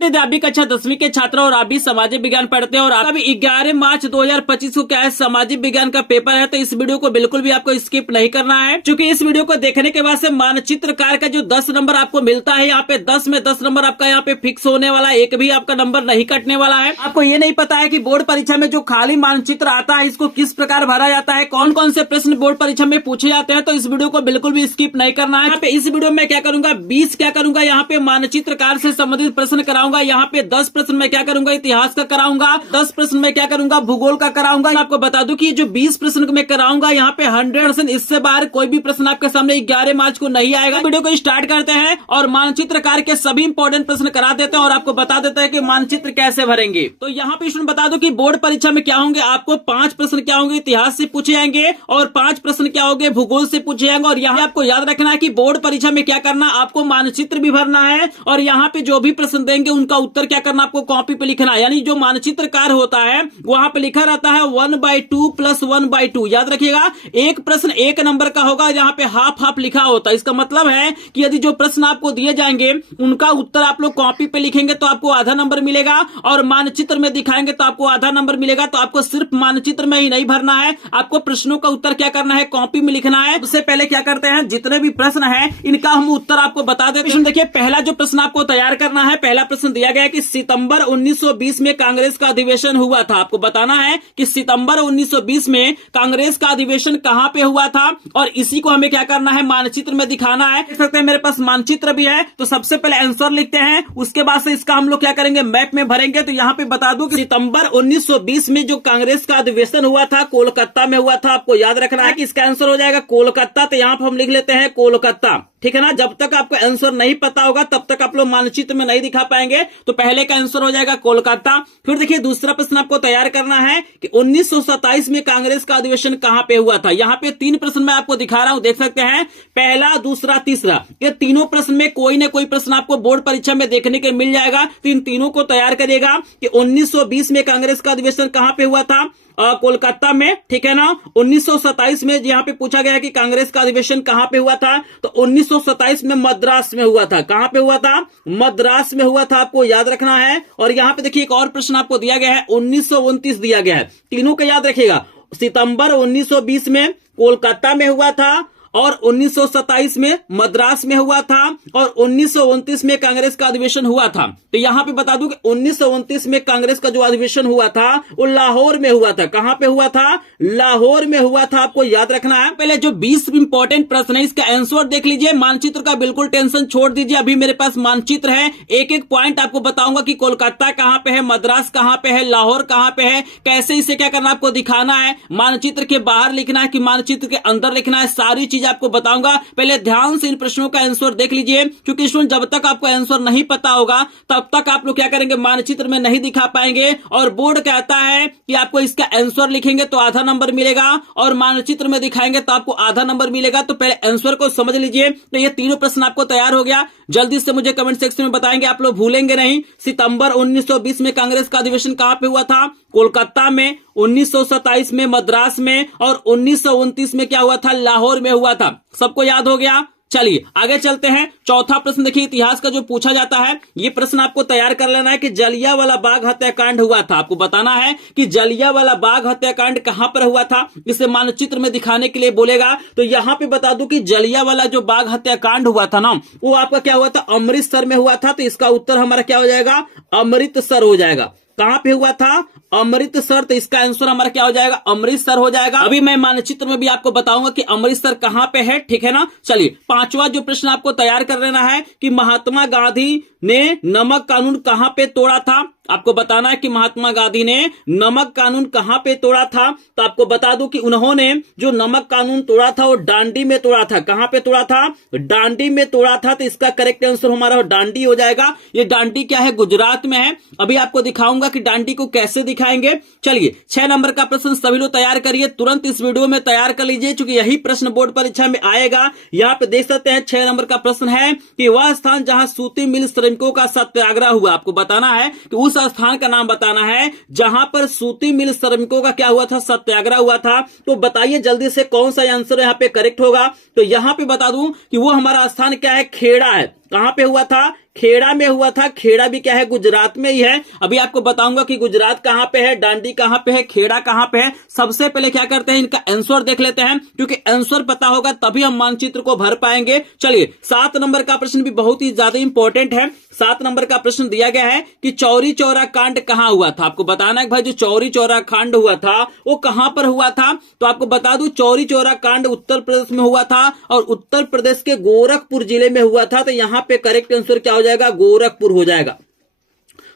आप भी कक्षा 10वीं के छात्र और आप भी सामाजिक विज्ञान पढ़ते हैं और आपका भी 11 मार्च 2025 को क्या है सामाजिक विज्ञान का पेपर है। तो इस वीडियो को बिल्कुल भी आपको स्किप नहीं करना है, क्योंकि इस वीडियो को देखने के बाद से मानचित्रकार का जो 10 नंबर आपको मिलता है, यहाँ पे 10 में 10 नंबर आपका यहाँ पे फिक्स होने वाला है, एक भी आपका नंबर नहीं कटने वाला है। आपको ये नहीं पता है कि बोर्ड परीक्षा में जो खाली मानचित्र आता है इसको किस प्रकार भरा जाता है, कौन कौन से प्रश्न बोर्ड परीक्षा में पूछे जाते हैं। तो इस वीडियो को बिल्कुल भी स्किप नहीं करना है। यहाँ पे इस वीडियो में क्या करूंगा, 20 क्या करूंगा यहाँ पे मानचित्रकार से संबंधित प्रश्न कराऊंगा। यहाँ पे 10 प्रश्न में क्या करूंगा, इतिहास का कराऊंगा। 10 प्रश्न में क्या करूंगा, भूगोल का कराऊंगा। आपको बता दूं कि जो 20 प्रश्न में कराऊंगा यहाँ पे 100% इससे बाहर कोई भी प्रश्न आपके सामने 11 मार्च को नहीं आएगा। वीडियो को स्टार्ट करते हैं और मानचित्रकार के सभी इंपॉर्टेंट प्रश्न करा देते हैं और आपको बता देते हैं कि मानचित्र कैसे भरेंगे। तो यहाँ पे स्टूडेंट बता दो कि बोर्ड परीक्षा में क्या होंगे, आपको 5 प्रश्न क्या होंगे, इतिहास से पूछे जाएंगे और 5 प्रश्न क्या होंगे, भूगोल से पूछे जाएंगे। और यहाँ आपको याद रखना है कि बोर्ड परीक्षा में क्या करना, आपको मानचित्र भी भरना है और यहाँ पे जो भी प्रश्न देंगे उनका उत्तर क्या करना, आपको कॉपी पे लिखना है। यानी जो मानचित्रकार होता है वहां पे लिखा रहता है 1/2 + 1/2। याद रखिएगा, एक प्रश्न 1 नंबर का होगा, यहाँ पे हाफ हाफ लिखा होता है। इसका मतलब है कि यदि जो प्रश्न आपको दिए जाएंगे उनका उत्तर आप लोग कॉपी पे लिखेंगे तो आपको आधा नंबर मिलेगा और मानचित्र में दिखाएंगे तो आपको आधा नंबर मिलेगा। तो आपको सिर्फ मानचित्र में ही नहीं भरना है, आपको प्रश्नों का उत्तर क्या करना है, कॉपी में लिखना है। उससे पहले क्या करते हैं, जितने भी प्रश्न है इनका हम उत्तर आपको बता देते हैं। देखिए, पहला जो प्रश्न आपको तैयार करना है, पहला प्रश्न दिया गया है कि सितंबर 1920 में कांग्रेस का अधिवेशन हुआ था। आपको बताना है कि सितंबर 1920 में कांग्रेस का अधिवेशन कहां पे हुआ था और इसी को हमें क्या करना है, मानचित्र में दिखाना है। देख सकते हैं मेरे पास मानचित्र भी है। तो सबसे पहले आंसर लिखते हैं, उसके बाद से इसका हम लोग क्या करेंगे, मैप में भरेंगे। तो यहाँ पे बता दूं कि सितंबर 1920 में जो कांग्रेस का अधिवेशन हुआ था कोलकाता में हुआ था। आपको याद रखना है कि इसका आंसर हो जाएगा कोलकाता। तो यहाँ पर हम लिख लेते हैं कोलकाता, ठीक है ना। जब तक आपको आंसर नहीं पता होगा तब तक आप लोग मानचित्र में नहीं दिखा पाएंगे। तो पहले का आंसर हो जाएगा कोलकाता। फिर देखिए, दूसरा प्रश्न आपको तैयार करना है कि 1927 में कांग्रेस का अधिवेशन कहां पे हुआ था। यहाँ पे 3 प्रश्न मैं आपको दिखा रहा हूं, देख सकते हैं, पहला, दूसरा, तीसरा। ये तीनों प्रश्न में कोई ना कोई प्रश्न आपको बोर्ड परीक्षा में देखने के मिल जाएगा। तो इन तीनों को तैयार करिएगा कि 1920 में कांग्रेस का अधिवेशन कहां पे हुआ था, कोलकाता में, ठीक है ना। 1927 में यहाँ पे पूछा गया है कि कांग्रेस का अधिवेशन कहां पे हुआ था, तो 1927 में मद्रास में हुआ था। कहां पे हुआ था, मद्रास में हुआ था, आपको याद रखना है। और यहाँ पे देखिए एक और प्रश्न आपको दिया गया है, 1929 दिया गया है। तीनों को याद रखिएगा, सितंबर 1920 में कोलकाता में हुआ था और 1927 में मद्रास में हुआ था और 1929 में कांग्रेस का अधिवेशन हुआ था। तो यहां पे बता दूं कि 1929 में कांग्रेस का जो अधिवेशन हुआ था वो लाहौर में हुआ था। कहां पे हुआ था, लाहौर में हुआ था, आपको याद रखना है। पहले जो 20 इंपॉर्टेंट प्रश्न है इसका आंसर देख लीजिए। मानचित्र का बिल्कुल टेंशन छोड़ दीजिए, अभी मेरे पास मानचित्र है। एक एक पॉइंट आपको बताऊंगा कि कोलकाता कहां पे है, मद्रास कहां पे है, लाहौर कहां पे है, कैसे इसे क्या करना आपको दिखाना है। मानचित्र के बाहर लिखना है कि मानचित्र के अंदर लिखना है, सारी चीज आपको बताऊंगा। पहले ध्यान से इन प्रश्नों का आंसर देख लीजिए, क्योंकि स्टूडेंट जब तक आपको आंसर नहीं पता होगा तब तक आप लोग क्या करेंगे, मानचित्र में नहीं दिखा पाएंगे। और बोर्ड कहता है कि आपको इसका आंसर लिखेंगे तो आधा नंबर मिलेगा और मानचित्र में दिखाएंगे तो आपको आधा नंबर मिलेगा। तो पहले आंसर को समझ लीजिए। तो ये तीनों प्रश्न आपको तैयार हो गया, जल्दी से मुझे कमेंट सेक्शन में बताएंगे, आप लोग भूलेंगे नहीं। सितंबर 1920 में कांग्रेस का अधिवेशन कहां पे हुआ था, कोलकाता में। 1927 में मद्रास में और 1929 में क्या हुआ था, लाहौर में हुआ था। सबको याद हो गया। चलिए आगे चलते हैं। चौथा प्रश्न देखिए, इतिहास का जो पूछा जाता है, ये प्रश्न आपको तैयार कर लेना है कि जलियांवाला बाग हत्याकांड हुआ था। आपको बताना है कि जलियांवाला बाग हत्याकांड कहां पर हुआ था, इसे मानचित्र में दिखाने के लिए बोलेगा। तो यहां पे बता दूं कि जलियांवाला जो बाग हत्याकांड हुआ था ना, वो आपका क्या हुआ था, अमृतसर में हुआ था। तो इसका उत्तर हमारा क्या हो जाएगा, अमृतसर हो जाएगा। कहां पे हुआ था, अमृतसर। तो इसका आंसर हमारा क्या हो जाएगा, अमृतसर हो जाएगा। अभी मैं मानचित्र में भी आपको बताऊंगा कि अमृतसर कहां पे है, ठीक है ना। चलिए, पांचवा जो प्रश्न आपको तैयार कर लेना है कि महात्मा गांधी ने नमक कानून कहां पे तोड़ा था। आपको बताना है कि महात्मा गांधी ने नमक कानून कहां पे तोड़ा था। तो आपको बता दूं कि उन्होंने जो नमक कानून तोड़ा था वो डांडी में तोड़ा था। कहां पे तोड़ा था, डांडी में तोड़ा था। तो इसका करेक्ट आंसर हमारा डांडी हो जाएगा। ये डांडी क्या है, गुजरात में है। अभी आपको दिखाऊंगा कि डांडी को कैसे दिखाएंगे। चलिए, 6 नंबर का प्रश्न सभी लोग तैयार करिए, तुरंत इस वीडियो में तैयार कर लीजिए, क्योंकि यही प्रश्न बोर्ड परीक्षा में आएगा। यहाँ पे देख सकते हैं 6 नंबर का प्रश्न है कि वह स्थान जहां सूती मिल श्रमिकों का सत्याग्रह हुआ। आपको बताना है कि उस स्थान का नाम बताना है जहां पर सूती मिल श्रमिकों का क्या हुआ था, सत्याग्रह हुआ था। तो बताइए जल्दी से कौन सा आंसर यहाँ पे करेक्ट होगा। तो यहाँ पे बता दूं कि वो हमारा स्थान क्या है, खेड़ा है। कहां पे हुआ था? खेड़ा में हुआ था। खेड़ा भी क्या है? गुजरात में ही है। अभी आपको बताऊंगा कि गुजरात कहां पे है, दांडी कहां पे है, खेड़ा कहां पे है। सबसे पहले क्या करते हैं, इनका आंसर देख लेते हैं, क्योंकि आंसर पता होगा तभी हम मानचित्र को भर पाएंगे। चलिए 7 नंबर का प्रश्न भी बहुत ही ज्यादा इंपॉर्टेंट है। 7 नंबर का प्रश्न दिया गया है कि चौरी चौरा कांड कहां हुआ था। आपको बताना है भाई, जो चौरी चौरा कांड हुआ था वो कहां पर हुआ था। तो आपको बता दूं, चौरी चौरा कांड उत्तर प्रदेश में हुआ था और उत्तर प्रदेश के गोरखपुर जिले में हुआ था। तो यहां पे करेक्ट आंसर क्या हो जाएगा? गोरखपुर हो जाएगा।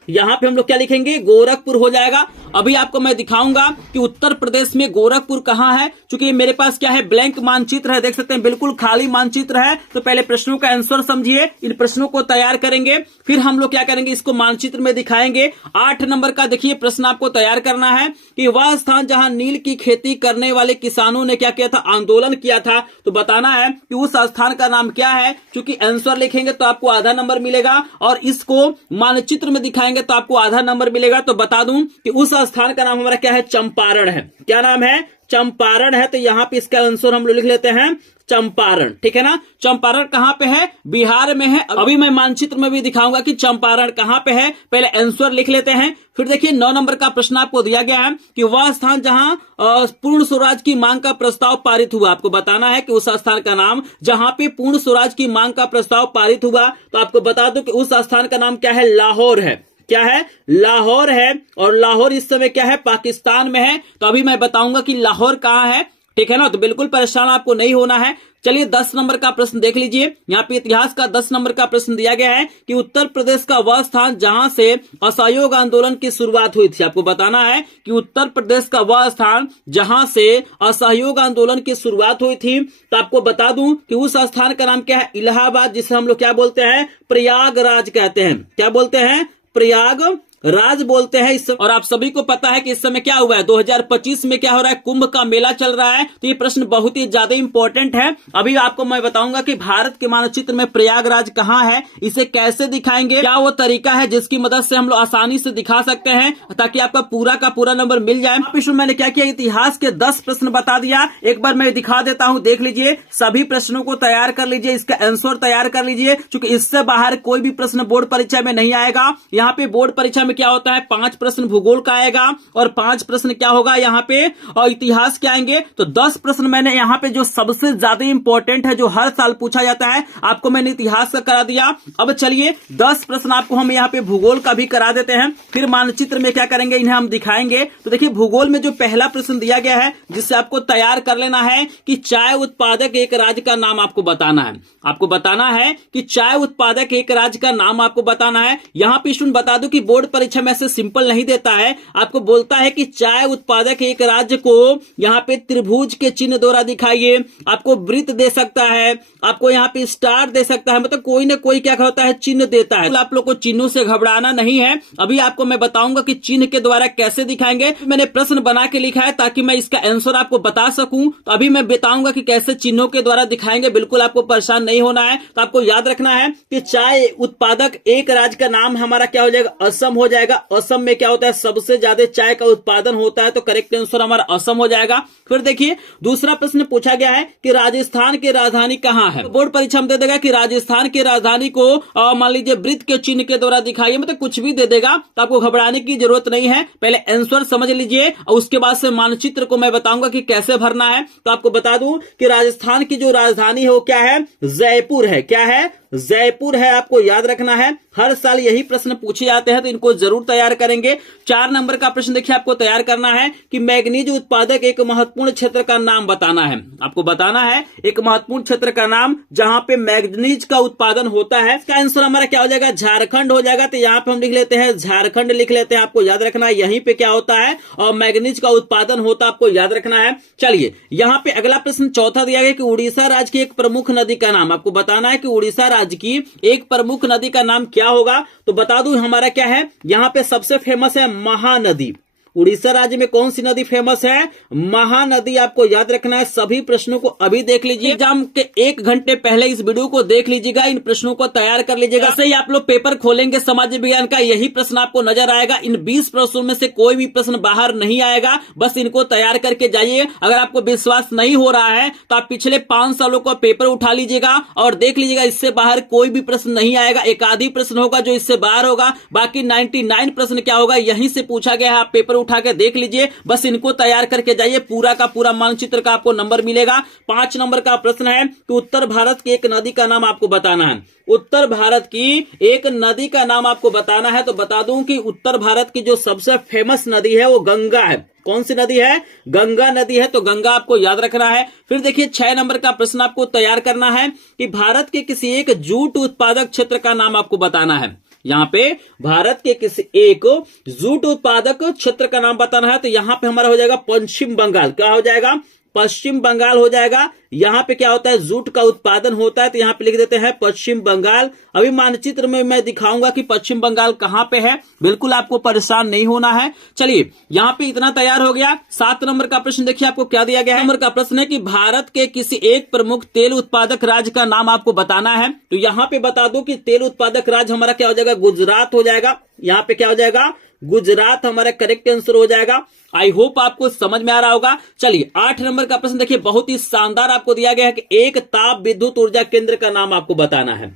यहां पे हम लोग क्या लिखेंगे? गोरखपुर हो जाएगा। अभी आपको मैं दिखाऊंगा कि उत्तर प्रदेश में गोरखपुर कहां है। चूंकि मेरे पास क्या है, ब्लैंक मानचित्र है, देख सकते हैं बिल्कुल खाली मानचित्र है। तो पहले प्रश्नों का आंसर समझिए, इन प्रश्नों को तैयार करेंगे, फिर हम लोग क्या करेंगे, इसको मानचित्र में दिखाएंगे। 8 नंबर का देखिए प्रश्न आपको तैयार करना है कि वह स्थान जहां नील की खेती करने वाले किसानों ने क्या किया था? आंदोलन किया था। तो बताना है कि उस स्थान का नाम क्या है। चूंकि आंसर लिखेंगे तो आपको आधा नंबर मिलेगा और इसको मानचित्र में दिखाएंगे तो आपको आधा नंबर मिलेगा। तो बता दूं कि उस स्थान का नाम हमारा क्या है? चंपारण है। क्या नाम है? चंपारण है। तो यहां पे इसका आंसर हम लोग लिख लेते हैं चंपारण, ठीक है ना। चंपारण कहां पे है? बिहार में है। अभी मैं मानचित्र में भी दिखाऊंगा कि चंपारण कहां पे है। पहले आंसर लिख लेते हैं। फिर देखिए 9 नंबर का प्रश्न आपको दिया गया है कि वह स्थान जहां पूर्ण स्वराज की मांग का प्रस्ताव पारित हुआ। आपको बताना है कि उस स्थान का नाम जहां पे पूर्ण स्वराज की मांग का प्रस्ताव पारित हुआ। तो आपको बता दो कि उस स्थान का नाम क्या है? लाहौर है। क्या है? लाहौर है। और लाहौर इस समय क्या है? पाकिस्तान में है। तो अभी मैं बताऊंगा कि लाहौर कहां है, ठीक है ना। तो बिल्कुल परेशान आपको नहीं होना है। चलिए 10 नंबर का प्रश्न देख लीजिए। यहाँ पे इतिहास का 10 नंबर का प्रश्न दिया गया है कि उत्तर प्रदेश का वह स्थान जहां से असहयोग आंदोलन की शुरुआत हुई थी। आपको बताना है कि उत्तर प्रदेश का वह स्थान जहां से असहयोग आंदोलन की शुरुआत हुई थी। तो आपको बता दूं कि उस स्थान का नाम क्या है? इलाहाबाद, जिसे हम लोग क्या बोलते हैं? प्रयागराज कहते हैं। क्या बोलते हैं? प्रयाग राज बोलते हैं इस समय। और आप सभी को पता है कि इस समय क्या हुआ है? 2025 में क्या हो रहा है? कुंभ का मेला चल रहा है। तो ये प्रश्न बहुत ही ज्यादा इंपॉर्टेंट है। अभी आपको मैं बताऊंगा कि भारत के मानचित्र में प्रयागराज कहां है, इसे कैसे दिखाएंगे, क्या वो तरीका है जिसकी मदद से हम लोग आसानी से दिखा सकते हैं ताकि आपका पूरा का पूरा नंबर मिल जाए। इसमें मैंने क्या किया, इतिहास के 10 प्रश्न बता दिया। एक बार मैं दिखा देता हूं, देख लीजिए। सभी प्रश्नों को तैयार कर लीजिए, इसका आंसर तैयार कर लीजिए, क्योंकि इससे बाहर कोई भी प्रश्न बोर्ड परीक्षा में नहीं आएगा। यहाँ पे बोर्ड परीक्षा में क्या होता है? 5 प्रश्न भूगोल का आएगा और 5 प्रश्न क्या होगा यहाँ पे, और इतिहास के आएंगे। तो 10 प्रश्न मैंने यहाँ पे जो सबसे ज्यादा इंपॉर्टेंट है, जो हर साल पूछा जाता है, आपको मैंने इतिहास का करा दिया। अब चलिए 10 प्रश्न आपको हम यहाँ पे भूगोल का भी करा देते हैं, फिर मानचित्र में क्या करेंगे, इन्हें हम दिखाएंगे। तो देखिए भूगोल में जो पहला प्रश्न दिया गया है, जिससे आपको तैयार कर लेना है कि चाय उत्पादक एक राज्य का नाम आपको बताना है। आपको बताना है कि चाय उत्पादक एक राज्य का नाम आपको बताना है। यहाँ पे स्टूडेंट बता दो कि बोर्ड परीक्षा में से सिंपल नहीं देता है, आपको बोलता है कि चाय उत्पादक एक राज्य को यहाँ पे त्रिभुज के चिन्ह द्वारा दिखाइए। आपको वृत्त दे सकता है, आपको यहाँ पे स्टार दे सकता है, मतलब कोई ना कोई क्या होता है, चिन्ह देता है। आप लोग को चिन्हों से घबराना नहीं है। अभी आपको मैं बताऊंगा कि चिन्ह के द्वारा कैसे दिखाएंगे। मैंने प्रश्न बना के लिखा है ताकि मैं इसका आंसर आपको बता सकूं। तो अभी मैं बताऊंगा कि कैसे चिन्हों के द्वारा दिखाएंगे, बिल्कुल आपको परेशान नहीं होना है। तो आपको याद रखना है कि चाय उत्पादक एक राज्य का नाम हमारा क्या हो जाएगा, असम हो जाएगा। असम में क्या होता है, सबसे ज्यादा चाय का उत्पादन होता है, तो करेक्ट आंसर हमारा असम हो जाएगा। फिर देखिए दूसरा प्रश्न पूछा गया है कि राजस्थान की राजधानी कहां है। बोर्ड परीक्षा में दे देगा कि राजस्थान की राजधानी को मान लीजिए वृत्त के चिन्ह के द्वारा दिखाइए, मतलब कुछ भी दे देगा, तो आपको घबराने की जरूरत नहीं है। पहले आंसर समझ लीजिए और उसके बाद से मानचित्र को मैं बताऊंगा कि कैसे भरना है। तो आपको बता दूं कि राजस्थान की जो राजधानी है वो क्या है, जयपुर है। क्या है, जयपुर है। आपको याद रखना है, हर साल यही प्रश्न पूछे जाते हैं, तो इनको जरूर तैयार करेंगे। 4 नंबर का प्रश्न देखिए, आपको तैयार करना है कि मैग्नीज उत्पादक एक महत्वपूर्ण क्षेत्र का नाम बताना है। आपको बताना है एक महत्वपूर्ण क्षेत्र का नाम जहां पे मैग्नीज का उत्पादन होता है। इसका आंसर हमारा क्या हो जाएगा, झारखंड हो जाएगा। तो यहाँ पे हम लिख लेते हैं झारखंड, लिख लेते हैं। आपको याद रखना है यहीं पे क्या होता है और मैग्नीज का उत्पादन होता है, आपको याद रखना है। चलिए यहाँ पे अगला प्रश्न चौथा दिया गया कि उड़ीसा राज्य की एक प्रमुख नदी का नाम। आपको बताना है कि उड़ीसा राज्य की एक प्रमुख नदी का नाम क्या होगा। तो बता दूं हमारा क्या है, यहां पे सबसे फेमस है महानदी। उड़ीसा राज्य में कौन सी नदी फेमस है? महानदी आपको याद रखना है। सभी प्रश्नों को अभी देख लीजिए, एग्जाम के 1 घंटे पहले इस वीडियो को देख लीजिएगा, इन प्रश्नों को तैयार कर लीजिएगा। जैसे ही आप लोग पेपर खोलेंगे सामाजिक विज्ञान का, यही प्रश्न आपको नजर आएगा। इन 20 प्रश्नों में से कोई भी प्रश्न बाहर नहीं आएगा, बस इनको तैयार करके जाइए। अगर आपको विश्वास नहीं हो रहा है तो आप पिछले 5 सालों का पेपर उठा लीजिएगा और देख लीजिएगा, इससे बाहर कोई भी प्रश्न नहीं आएगा। एक आधी प्रश्न होगा जो इससे बाहर होगा, बाकी 99 प्रश्न क्या होगा यहीं से पूछा गया है। आप पेपर उठा के देख लीजिए, बस इनको तैयार करके जाइए, पूरा का पूरा मानचित्र का आपको नंबर मिलेगा। 5 नंबर का प्रश्न है कि उत्तर भारत की एक नदी का नाम आपको बताना है। उत्तर भारत की एक नदी का नाम आपको बताना है, तो बता दूं कि उत्तर भारत की जो सबसे फेमस नदी है वो गंगा है। कौन सी नदी है? गंगा नदी है, तो गंगा आपको याद रखना है। फिर देखिए 6 नंबर का प्रश्न आपको तैयार करना है कि भारत के किसी एक जूट उत्पादक क्षेत्र का नाम आपको बताना है। यहाँ पे भारत के किसी एक जूट उत्पादक क्षेत्र का नाम बताना है, तो यहाँ पे हमारा हो जाएगा पश्चिम बंगाल। क्या हो जाएगा? पश्चिम बंगाल हो जाएगा। यहाँ पे क्या होता है? जूट का उत्पादन होता है, तो यहाँ पे लिख देते हैं पश्चिम बंगाल। अभी मानचित्र में मैं दिखाऊंगा कि पश्चिम बंगाल कहाँ पे है, बिल्कुल आपको परेशान नहीं होना है। चलिए यहाँ पे इतना तैयार हो गया। 7 नंबर का प्रश्न देखिए आपको क्या दिया गया है। नंबर का प्रश्न है कि भारत के किसी एक प्रमुख तेल उत्पादक राज्य का नाम आपको बताना है, तो यहाँ पे बता दो कि तेल उत्पादक राज्य हमारा क्या हो जाएगा? गुजरात हो जाएगा। यहाँ पे क्या हो जाएगा? गुजरात हमारा करेक्ट आंसर हो जाएगा। आई होप आपको समझ में आ रहा होगा। चलिए 8 नंबर का प्रश्न देखिए, बहुत ही शानदार आपको दिया गया है कि एक ताप विद्युत ऊर्जा केंद्र का नाम आपको बताना है।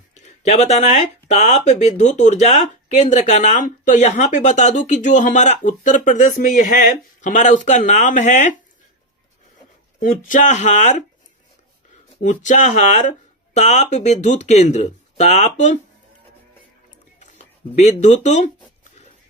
क्या बताना है? ताप विद्युत ऊर्जा केंद्र का नाम। तो यहां पे बता दूं कि जो हमारा उत्तर प्रदेश में ये है, हमारा उसका नाम है ऊंचाहार ताप विद्युत केंद्र। ताप विद्युत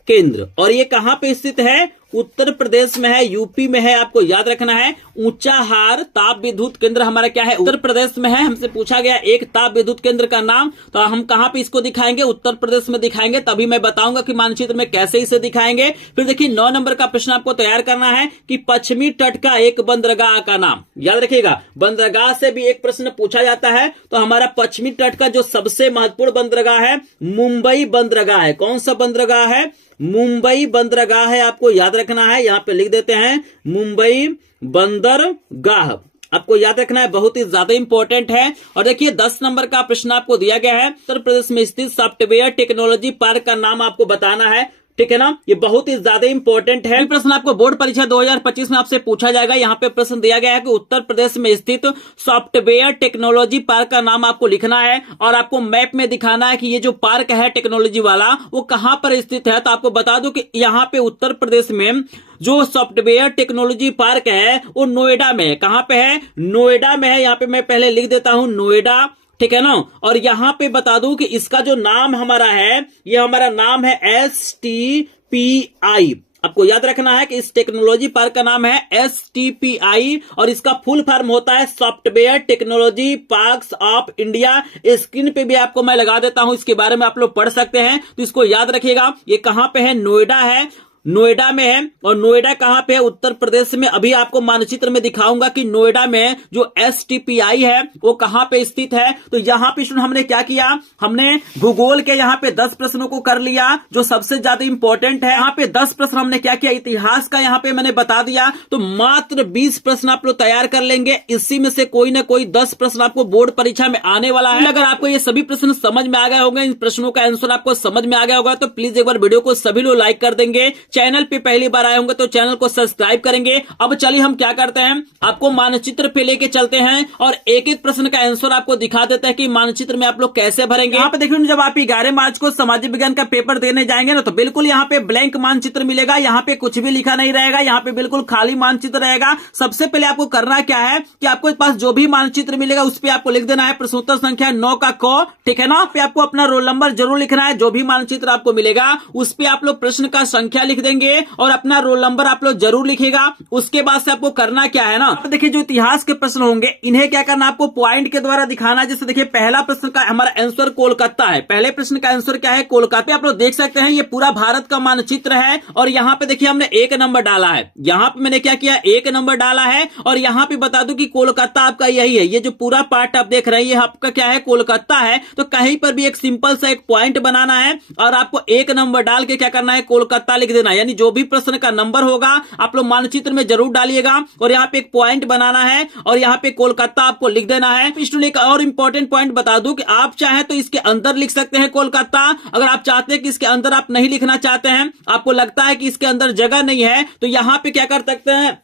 केंद्र। और ये कहां पे स्थित है? उत्तर प्रदेश में है, यूपी में है, आपको याद रखना है। ऊंचाहार ताप विद्युत केंद्र हमारा क्या है? उत्तर प्रदेश में है। हमसे पूछा गया एक ताप विद्युत केंद्र का नाम, तो हम कहां पे इसको दिखाएंगे? उत्तर प्रदेश में दिखाएंगे, तभी मैं बताऊंगा कि मानचित्र में कैसे इसे दिखाएंगे। फिर देखिए 9 नंबर का प्रश्न आपको तैयार करना है कि पश्चिमी तट का एक बंदरगाह का नाम। याद रखिएगा, बंदरगाह से भी एक प्रश्न पूछा जाता है, तो हमारा पश्चिमी तट का जो सबसे महत्वपूर्ण बंदरगाह है मुंबई बंदरगाह है। कौन सा बंदरगाह है? मुंबई बंदरगाह है, आपको याद रखना है। यहां पे लिख देते हैं मुंबई बंदरगाह, आपको याद रखना है, बहुत ही ज्यादा इंपॉर्टेंट है। और देखिए 10 नंबर का प्रश्न आपको दिया गया है, उत्तर प्रदेश में स्थित सॉफ्टवेयर टेक्नोलॉजी पार्क का नाम आपको बताना है। ठीक है ना, ये बहुत ही ज्यादा इंपॉर्टेंट है। प्रश्न आपको बोर्ड परीक्षा 2025 में आपसे पूछा जाएगा। यहाँ पे प्रश्न दिया गया है कि उत्तर प्रदेश में स्थित सॉफ्टवेयर टेक्नोलॉजी पार्क का नाम आपको लिखना है और आपको मैप में दिखाना है कि ये जो पार्क है टेक्नोलॉजी वाला वो कहां पर स्थित है। तो आपको बता दूं कि यहाँ पे उत्तर प्रदेश में जो सॉफ्टवेयर टेक्नोलॉजी पार्क है वो नोएडा में है। कहां पे है? नोएडा में है। यहाँ पे मैं पहले लिख देता हूं नोएडा, ठीक है ना। और यहां पे बता दूं कि इसका जो नाम हमारा है, ये हमारा नाम है STPI। आपको याद रखना है कि इस टेक्नोलॉजी पार्क का नाम है STPI और इसका फुल फॉर्म होता है software technology parks of India. Screen पे भी आपको मैं लगा देता हूं, इसके बारे में आप लोग पढ़ सकते हैं, तो इसको याद रखिएगा। ये कहां पे है? नोएडा है, नोएडा में है। और नोएडा कहां पे है? उत्तर प्रदेश में। अभी आपको मानचित्र में दिखाऊंगा कि नोएडा में जो STPI है वो कहां पे स्थित है। तो यहां पे हमने क्या किया? हमने भूगोल के यहाँ पे 10 प्रश्नों को कर लिया जो सबसे ज्यादा इंपॉर्टेंट है। यहाँ पे 10 प्रश्न हमने क्या किया? इतिहास का यहाँ पे मैंने बता दिया। तो मात्र 20 प्रश्न आप लोग तैयार कर लेंगे, इसी में से कोई ना कोई 10 प्रश्न आपको बोर्ड परीक्षा में आने वाला है। अगर आपको ये सभी प्रश्न समझ में आ गए होंगे, इन प्रश्नों का आंसर आपको समझ में आ गया होगा, तो प्लीज एक बार वीडियो को सभी लोग लाइक कर देंगे। चैनल पे पहली बार आए होंगे तो चैनल को सब्सक्राइब करेंगे। अब चलिए हम क्या करते हैं, आपको मानचित्र पे लेके चलते हैं और एक एक प्रश्न का आंसर आपको दिखा देते हैं कि मानचित्र में आप लोग कैसे भरेंगे। यहाँ पे देखिए, जब आप 11 मार्च को सामाजिक विज्ञान का पेपर देने जाएंगे ना, तो बिल्कुल यहाँ पे ब्लैंक मानचित्र मिलेगा। यहाँ पे कुछ भी लिखा नहीं रहेगा, यहाँ पे बिल्कुल खाली मानचित्र रहेगा। सबसे पहले आपको करना क्या है कि आपको पास जो भी मानचित्र मिलेगा उस पर आपको लिख देना है प्रश्नोत्तर संख्या 9 का क, ठीक है ना। पे आपको अपना रोल नंबर जरूर लिखना है। जो भी मानचित्र आपको मिलेगा उस पर आप लोग प्रश्न का संख्या लिख देंगे और अपना रोल नंबर आप लोग जरूर लिखेगा। उसके बाद से आपको करना क्या है ना, देखिए जो इतिहास के प्रश्न होंगे इन्हें क्या करना, आपको पॉइंट के द्वारा दिखाना है। जैसे देखिए पहला प्रश्न का हमारा आंसर कोलकाता है। पहले प्रश्न का आंसर क्या है? कोलकाता। आप लोग देख सकते हैं ये पूरा भारत का मानचित्र है और यहाँ पे देखिए हमने 1 नंबर डाला है। यहाँ पे मैंने क्या किया? 1 नंबर डाला है। और यहाँ पे बता दूं कि कोलकाता आपका यही है, ये जो पूरा पार्ट आप देख रहे हैं ये आपका क्या है? कोलकाता है। तो कहीं पर भी एक सिंपल सा एक पॉइंट बनाना है और आपको 1 नंबर डाल के क्या करना है? कोलकाता लिख देना है। यानी जो भी प्रश्न का नंबर होगा आप लोग मानचित्र में जरूर डालिएगा और यहाँ पे एक पॉइंट बनाना है और यहाँ पे कोलकाता आपको लिख देना है। स्टूडेंट एक और इंपॉर्टेंट पॉइंट बता दूं कि आप चाहे तो इसके अंदर लिख सकते हैं कोलकाता। अगर आप चाहते हैं कि इसके अंदर आप नहीं लिखना चाहते हैं, आपको लगता है कि इसके अंदर जगह नहीं है, तो यहाँ पे क्या कर सकते हैं,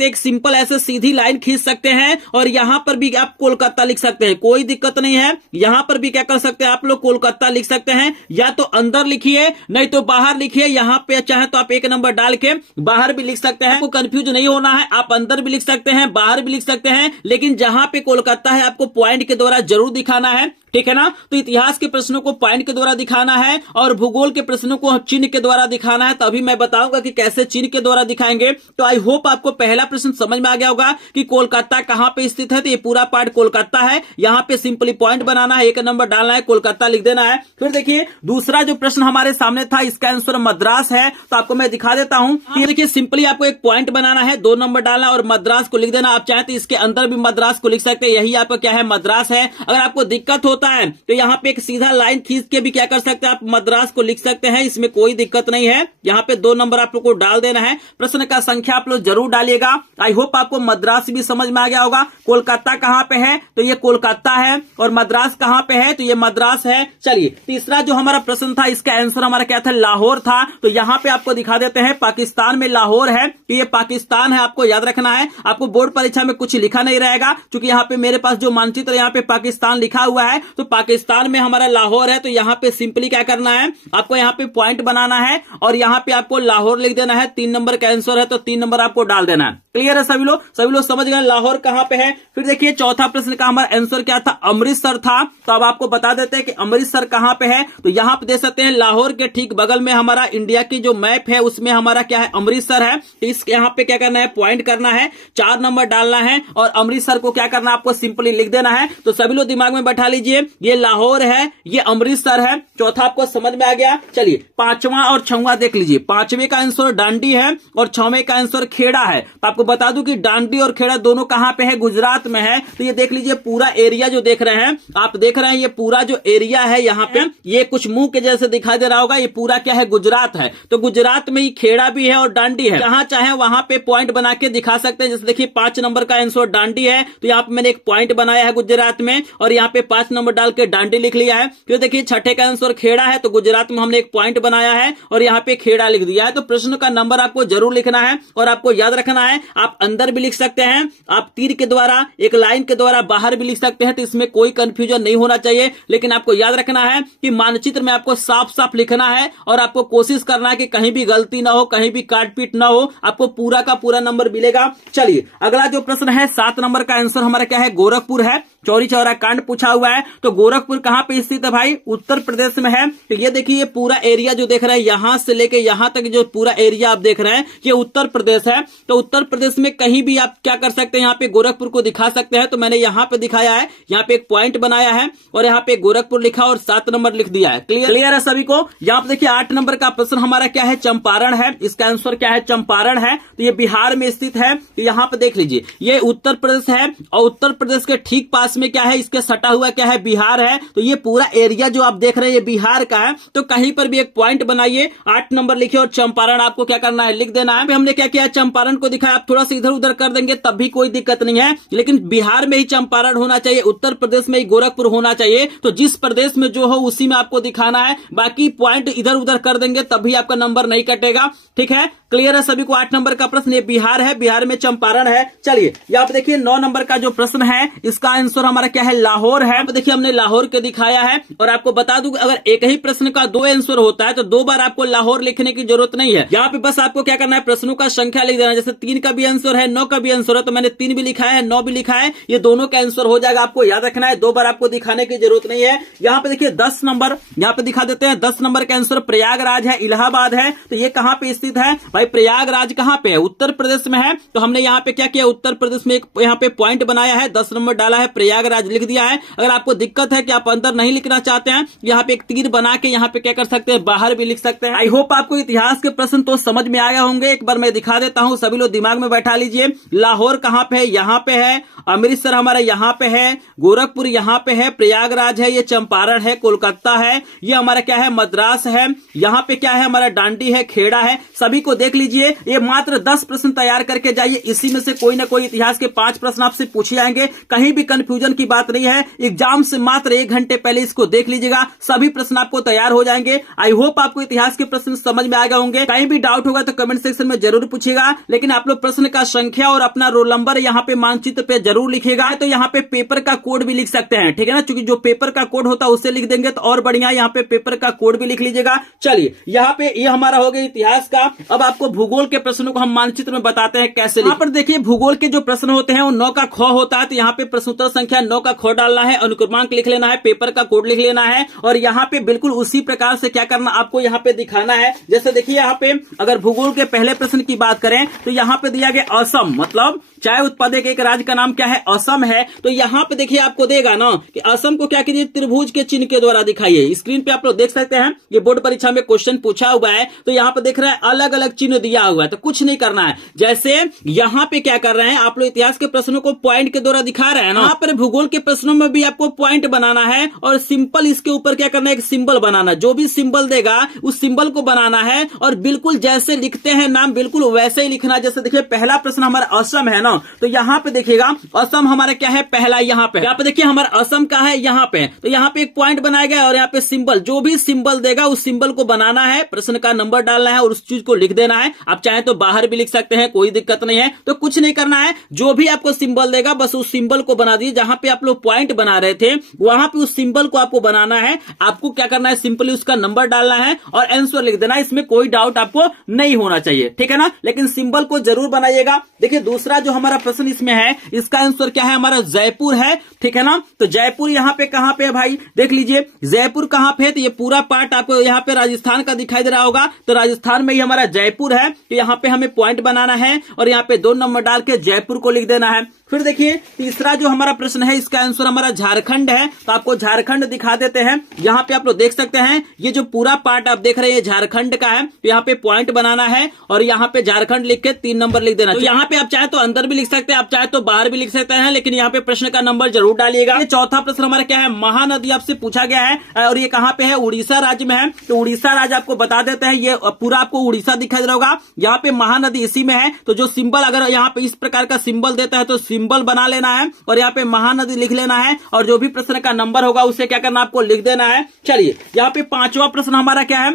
एक सिंपल ऐसे सीधी लाइन खींच सकते हैं और यहाँ पर भी आप कोलकाता लिख सकते हैं, कोई दिक्कत नहीं है। यहाँ पर भी क्या कर सकते हैं आप लोग, कोलकाता लिख सकते हैं। या तो अंदर लिखिए नहीं तो बाहर लिखिए। यहाँ पे चाहे तो आप एक नंबर डाल के बाहर भी लिख सकते हैं। आपको कंफ्यूज नहीं होना है, आप अंदर भी लिख सकते हैं, बाहर भी लिख सकते हैं, लेकिन जहां पे कोलकाता है आपको पॉइंट के द्वारा जरूर दिखाना है, ठीक है ना। तो इतिहास के प्रश्नों को पॉइंट के द्वारा दिखाना है और भूगोल के प्रश्नों को चिन्ह के द्वारा दिखाना है। तो अभी मैं बताऊंगा कि कैसे चिन्ह के द्वारा दिखाएंगे। तो आई होप आपको पहला प्रश्न समझ में आ गया होगा कि कोलकाता कहां पे स्थित है। तो ये पूरा पार्ट कोलकाता है, यहाँ पे सिंपली पॉइंट बनाना है, एक नंबर डालना है, कोलकाता लिख देना है। फिर देखिए दूसरा जो प्रश्न हमारे सामने था, इसका आंसर मद्रास है। तो आपको मैं दिखा देता हूं। ये देखिए सिंपली आपको एक पॉइंट बनाना है, 2 नंबर डालना और मद्रास को लिख देना। आप चाहे तो इसके अंदर भी मद्रास को लिख सकते हैं, यही आपका क्या है, मद्रास है। अगर आपको दिक्कत होता है तो यहाँ पे एक सीधा लाइन खींच के भी क्या कर सकते हैं, आप मद्रास को लिख सकते हैं, इसमें कोई दिक्कत नहीं है। यहाँ पे 2 नंबर आप लोग को डाल देना है। प्रश्न का संख्या आप लोग जरूर डालिएगा। आई होप आपको मद्रास भी समझ में आ गया होगा। कोलकाता कहां पे है, तो ये कोलकाता है, और मद्रास कहां पे है, तो ये मद्रास है। चलिए तीसरा जो हमारा प्रश्न था, इसका आंसर हमारा क्या था, लाहौर था। तो यहाँ पे आपको दिखा देते हैं, पाकिस्तान में लाहौर है, तो ये पाकिस्तान है, आपको याद रखना है। आपको बोर्ड परीक्षा में कुछ लिखा नहीं रहेगा, क्योंकि यहाँ पे मेरे पास जो मानचित्र यहाँ पे पाकिस्तान लिखा हुआ है, तो पाकिस्तान में हमारा लाहौर है। तो यहाँ पे सिंपली क्या करना है, आपको यहाँ पे पॉइंट बनाना है और यहाँ पे आपको लाहौर लिख देना है। 3 नंबर का आंसर है, तो 3 नंबर आपको डाल देना है। क्लियर है सभी लोग समझ गए लाहौर कहां पे है। फिर देखिए चौथा प्रश्न का हमारा आंसर क्या था, अमृतसर था। तो अब आपको बता देते हैं कि अमृतसर कहां पे है। तो यहाँ पे दे सकते हैं, लाहौर के ठीक बगल में हमारा इंडिया की जो मैप है उसमें हमारा क्या है, अमृतसर है। तो इस यहाँ पे क्या करना है, पॉइंट करना है, 4 नंबर डालना है और अमृतसर को क्या करना है, आपको सिंपली लिख देना है। तो सभी लोग दिमाग में बैठा लीजिए, ये लाहौर है, ये अमृतसर है। चौथा आपको समझ में आ गया। चलिए 5वां और 6वां देख लीजिए। 5वें का आंसर डांडी है और 6वें का आंसर खेड़ा है। तो आपको बता दूं कि डांडी और खेड़ा दोनों कहां पे है, गुजरात में है। तो ये देख लीजिए पूरा एरिया जो देख रहे हैं, आप देख रहे हैं ये पूरा जो एरिया है यहाँ पे, ये कुछ मुंह के जैसे दिखाई दे रहा होगा, ये पूरा क्या है, गुजरात है। तो गुजरात में ही खेड़ा भी है और डांडी है। जहां चाहे वहां पे पॉइंट बना के दिखा सकते हैं। जैसे देखिए 5 नंबर का आंसर डांडी है, तो यहाँ पे मैंने एक पॉइंट बनाया है गुजरात में और यहाँ पे 5 नंबर डाल के डांडी लिख लिया है। फिर देखिए 6ठे का आंसर खेड़ा है, तो गुजरात में हमने एक पॉइंट बनाया है और यहाँ पे खेड़ा लिख दिया है। तो प्रश्न का नंबर आपको जरूर लिखना है और आपको याद रखना है, आप अंदर भी लिख सकते हैं, आप तीर के द्वारा, एक लाइन के द्वारा बाहर भी लिख सकते हैं। तो इसमें कोई कंफ्यूजन नहीं होना चाहिए, लेकिन आपको याद रखना है कि मानचित्र में आपको साफ साफ लिखना है और आपको कोशिश करना है कि कहीं भी गलती ना हो, कहीं भी काट पीट ना हो, आपको पूरा का पूरा नंबर मिलेगा। चलिए अगला जो प्रश्न है, 7 नंबर का आंसर हमारा क्या है, गोरखपुर है। चौरी चौरा कांड पूछा हुआ है। तो गोरखपुर कहां पे स्थित है भाई, उत्तर प्रदेश में है। तो ये देखिए ये पूरा एरिया जो देख रहे हैं, यहां से लेके यहां तक जो पूरा एरिया आप देख रहे हैं, ये उत्तर प्रदेश है। तो उत्तर प्रदेश में कहीं भी आप क्या कर सकते हैं, यहाँ पे गोरखपुर को दिखा सकते हैं। तो मैंने यहाँ पे दिखाया है, यहाँ पे एक पॉइंट बनाया है और यहाँ पे गोरखपुर लिखा और 7 नंबर लिख दिया है। क्लियर है सभी को। यहाँ पे देखिए 8 नंबर का प्रश्न हमारा क्या है, चंपारण है। इसका आंसर क्या है, चंपारण है। तो ये बिहार में स्थित है। तो यहाँ पे देख लीजिए ये उत्तर प्रदेश है और उत्तर प्रदेश के ठीक पास में क्या है, इसके सटा हुआ क्या है, बिहार है। तो ये पूरा एरिया जो आप देख रहे हैं ये बिहार का है। तो कहीं पर भी एक पॉइंट बनाइए, 8 नंबर लिखिए और चंपारण आपको क्या करना है, लिख देना है। हमने क्या किया, चंपारण को दिखाया, आप थोड़ा सा इधर उधर कर देंगे तब भी कोई दिक्कत नहीं है, लेकिन बिहार में ही चंपारण होना चाहिए, उत्तर प्रदेश में ही गोरखपुर होना चाहिए। तो जिस प्रदेश में जो हो उसी में आपको दिखाना है, बाकी पॉइंट इधर उधर कर देंगे तभी आपका नंबर नहीं कटेगा। ठीक है, क्लियर है सभी को। 8 नंबर का प्रश्न ये बिहार है, बिहार में चंपारण है। चलिए यहाँ पे देखिए 9 नंबर का जो प्रश्न है, इसका आंसर हमारा क्या है, लाहौर है। देखिए हमने लाहौर के दिखाया है और आपको बता दूं अगर एक ही प्रश्न का 2 आंसर होता है तो 2 बार आपको लाहौर लिखने की जरूरत नहीं है। यहाँ पे बस आपको क्या करना है, प्रश्नों का संख्या लिख देना। जैसे 3 का भी आंसर है, 9 का भी आंसर है, तो मैंने 3 भी लिखा है, 9 भी लिखा है, ये दोनों का आंसर हो जाएगा। आपको याद रखना है, 2 बार आपको दिखाने की जरूरत नहीं है। यहाँ पे देखिए 10 नंबर, यहाँ पे दिखा देते हैं। 10 नंबर का आंसर प्रयागराज है, इलाहाबाद है। तो ये कहां पे स्थित है भाई, प्रयागराज कहां पे है, उत्तर प्रदेश में है। तो हमने यहाँ पे क्या किया, उत्तर प्रदेश में एक यहाँ पे पॉइंट बनाया है, 10 नंबर डाला है प्रयागराज लिख दिया है। अगर आपको दिक्कत है कि आप अंदर नहीं लिखना चाहते हैं, यहाँ पे एक तीर बना के यहाँ पे क्या कर सकते हैं, बाहर भी लिख सकते हैं। आई होप आपको इतिहास के प्रश्न तो समझ में आ गए होंगे। एक बार मैं दिखा देता हूँ, सभी लोग दिमाग में बैठा लीजिए। लाहौर कहाँ पे है, यहाँ पे है। अमृतसर हमारा यहाँ पे है। गोरखपुर यहाँ पे है। प्रयागराज है, ये चंपारण है। कोलकाता है, ये हमारा क्या है, मद्रास है। यहाँ पे क्या है, हमारा डांडी है, खेड़ा है। सभी को देख लीजिए। ये मात्र 10 प्रश्न तैयार करके जाइए, इसी में से कोई ना कोई इतिहास के 5 प्रश्न आपसे पूछे जाएंगे। कहीं भी कंफ्यूजन की बात नहीं है। एग्जाम से मात्र 1 घंटे पहले इसको देख लीजिएगा, सभी प्रश्न आपको तैयार हो जाएंगे। आई होप आपको इतिहास के प्रश्न समझ में आ गए होंगे। कहीं भी डाउट होगा तो कमेंट सेक्शन में जरूर पूछिएगा, लेकिन आप लोग प्रश्न का संख्या और अपना रोल नंबर यहाँ पे मानचित्र पे जरूर लिखिएगा। तो यहाँ पे पेपर का कोड भी लिख सकते हैं, ठीक है ना, क्योंकि जो पेपर का कोड होता है उससे लिख देंगे तो और बढ़िया। यहाँ पे पेपर का कोड भी लिख लीजिएगा। चलिए, यहाँ पे ये हमारा हो गया इतिहास का। अब आपको भूगोल के प्रश्नों को हम मानचित्र में बताते हैं कैसे। यहाँ पर देखिए, भूगोल के जो प्रश्न होते हैं वो 9 का ख होता है। तो यहाँ पे प्रश्नोत्तर संख्या 9 का ख डालना है, अनुक्रमांक लिख लेना है, पेपर का कोड लिख लेना है, और यहाँ पे बिल्कुल उसी प्रकार से क्या करना आपको यहाँ पे दिखाना है। जैसे देखिए, यहाँ पे अगर भूगोल के पहले प्रश्न की बात करें तो यहाँ पे दिया गया असम, मतलब चाय उत्पादक एक राज्य का नाम क्या है, असम है। तो यहाँ पे देखिए आपको देगा ना कि असम को क्या कीजिए, त्रिभुज के चिन्ह के द्वारा दिखाइए। स्क्रीन पे आप लोग देख सकते हैं, ये बोर्ड परीक्षा में क्वेश्चन पूछा हुआ है। तो यहाँ पे देख रहे हैं अलग अलग चिन्ह दिया हुआ है, तो कुछ नहीं करना है। जैसे यहाँ पे क्या कर रहे हैं आप लोग, इतिहास के प्रश्नों को पॉइंट के द्वारा दिखा रहे हैं ना। यहाँ पर भूगोल के प्रश्नों में भी आपको पॉइंट बनाना है और सिंपल इसके ऊपर क्या करना है, एक सिंबल बनाना। जो भी सिंबल देगा उस सिंबल को बनाना है और बिल्कुल जैसे लिखते हैं नाम बिल्कुल वैसे ही लिखना। जैसे देखिए, पहला प्रश्न हमारा असम है ना, तो यहाँ पे देखिएगा असम हमारा क्या है, पहला यहाँ पे देखिए हमारा असम का है यहाँ पे। तो यहाँ पे एक पॉइंट बनाया गया और यहाँ पे सिंबल, जो भी सिंबल देगा उस सिंबल को बनाना है, प्रश्न का नंबर डालना है और उस चीज को लिख देना है। आप चाहे तो बाहर भी लिख सकते हैं, कोई दिक्कत नहीं है। तो कुछ नहीं करना है, जो भी आपको सिंबल देगा बस उस सिंबल को बना दीजिए। जहां पे आप लोग पॉइंट बना रहे थे वहां पे उस सिंबल को आपको बनाना है। आपको क्या करना है, सिंपली उसका नंबर डालना है और आंसर लिख देना है। इसमें कोई डाउट आपको नहीं होना चाहिए, ठीक है ना, लेकिन सिंबल को जरूर बनाइएगा। देखिए, दूसरा जो हमारा प्रश्न इसमें है, इसका आंसर क्या है, हमारा जयपुर है, ठीक है ना। तो जयपुर यहाँ पे कहां पे है भाई, देख लीजिए जयपुर कहां पे है। तो ये पूरा पार्ट आपको यहाँ पे राजस्थान का दिखाई दे रहा होगा, तो राजस्थान में ही हमारा जयपुर है। तो यहाँ पे हमें पॉइंट बनाना है और यहाँ पे 2 नंबर डाल के जयपुर को लिख देना है। फिर देखिए, तीसरा जो हमारा प्रश्न है, इसका आंसर हमारा झारखंड है। तो आपको झारखंड दिखा देते हैं। यहाँ पे आप लोग देख सकते हैं, ये जो पूरा पार्ट आप देख रहे हैं झारखंड का है। तो यहाँ पे पॉइंट बनाना है और यहाँ पे झारखंड लिख के 3 नंबर लिख देना। तो यहाँ पे आप चाहे तो अंदर भी लिख सकते हैं, आप चाहे तो बाहर भी लिख सकते हैं, लेकिन यहाँ पे प्रश्न का नंबर जरूर डालिएगा। ये चौथा प्रश्न हमारा क्या है, महानदी आपसे पूछा गया है और ये कहाँ पे है, उड़ीसा राज्य में है। तो उड़ीसा राज्य आपको बता देते हैं, ये पूरा आपको उड़ीसा दिखाई दे रहा होगा। यहाँ पे महानदी इसी में है। तो जो सिंबल अगर यहाँ पे इस प्रकार का सिंबल देता है तो सिंबल बना लेना है और यहाँ पे महानदी लिख लेना है और जो भी प्रश्न का नंबर होगा उसे क्या करना, आपको लिख देना है। चलिए, यहाँ पे 5वां प्रश्न हमारा क्या है,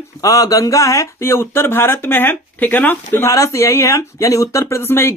गंगा है। तो ये उत्तर भारत में है, ठीक है ना। तो भारत से यही है, यानी उत्तर प्रदेश में ही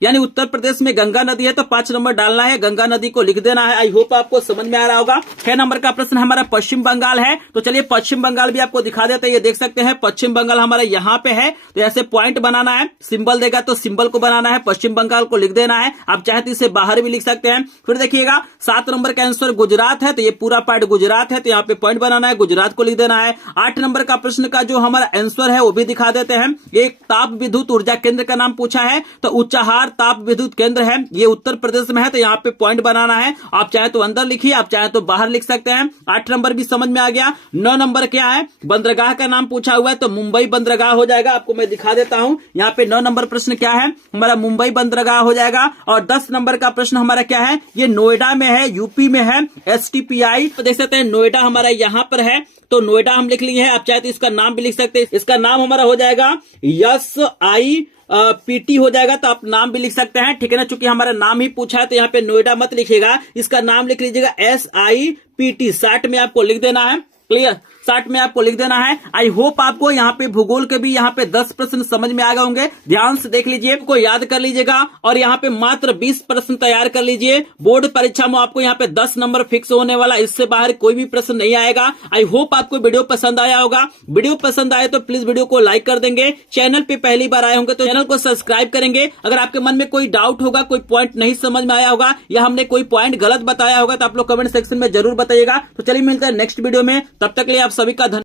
यानी उत्तर प्रदेश में गंगा नदी है। तो 5 नंबर डालना है, गंगा नदी को लिख देना है। आई होप आपको समझ में आ रहा होगा। 6 नंबर का प्रश्न हमारा पश्चिम बंगाल है। तो चलिए पश्चिम बंगाल भी आपको दिखा देते हैं। ये देख सकते हैं पश्चिम बंगाल हमारा यहाँ पे है। तो ऐसे पॉइंट बनाना है, सिंबल देगा तो सिंबल को बनाना है, पश्चिम बंगाल को लिख देना है। आप चाहे तो इसे बाहर भी लिख सकते हैं। फिर देखिएगा 7 नंबर का आंसर गुजरात है। तो ये पूरा पार्ट गुजरात है, तो यहाँ पे पॉइंट बनाना है, गुजरात को लिख देना है। 8 नंबर का प्रश्न का जो हमारा आंसर है वो भी दिखा देते हैं। एक ताप विद्युत ऊर्जा केंद्र का नाम पूछा है। तो उच्चाहार ताप विद्युत केंद्र है, ये उत्तर प्रदेश में है। तो यहाँ पे पॉइंट बनाना है, आप चाहे तो अंदर लिखिए, आप चाहे तो बाहर लिख सकते हैं। 8 नंबर भी समझ में आ गया। 9 नंबर क्या है, बंदरगाह का नाम पूछा हुआ है। तो मुंबई बंदरगाह हो जाएगा। आपको मैं दिखा देता हूं, यहाँ पे 9 नंबर प्रश्न क्या है, हमारा मुंबई बंदरगाह हो जाएगा। और 10 नंबर का प्रश्न हमारा क्या है, ये नोएडा में है, यूपी में है, STPI। तो देख सकते हैं नोएडा हमारा यहाँ पर है। तो नोएडा हम लिख लिए हैं। आप चाहे तो इसका नाम भी लिख सकते हैं। इसका नाम हमारा हो जाएगा SIPT हो जाएगा। तो आप नाम भी लिख सकते हैं, ठीक है ना, चूंकि हमारा नाम ही पूछा है। तो यहाँ पे नोएडा मत लिखिएगा, इसका नाम लिख लीजिएगा SIPT। 60 में आपको लिख देना है। क्लियर, 60 में आपको लिख देना है। आई होप आपको यहाँ पे भूगोल के भी यहाँ पे 10 प्रश्न समझ में आ गए होंगे। ध्यान से देख लीजिए, को याद कर लीजिएगा और यहाँ पे मात्र 20 प्रश्न तैयार कर लीजिए। बोर्ड परीक्षा में आपको यहाँ पे 10 नंबर फिक्स होने वाला, इससे बाहर कोई भी प्रश्न नहीं आएगा। आई होप आपको वीडियो पसंद आया होगा। वीडियो पसंद आए तो प्लीज वीडियो को लाइक कर देंगे। चैनल पे पहली बार आए होंगे तो चैनल को सब्सक्राइब करेंगे। अगर आपके मन में कोई डाउट होगा, कोई पॉइंट नहीं समझ में आया होगा या हमने कोई पॉइंट गलत बताया होगा तो आप लोग कमेंट सेक्शन में जरूर बताइएगा। तो चलिए मिलते हैं नेक्स्ट वीडियो में, तब तक के लिए आप सभी का धन्यवाद।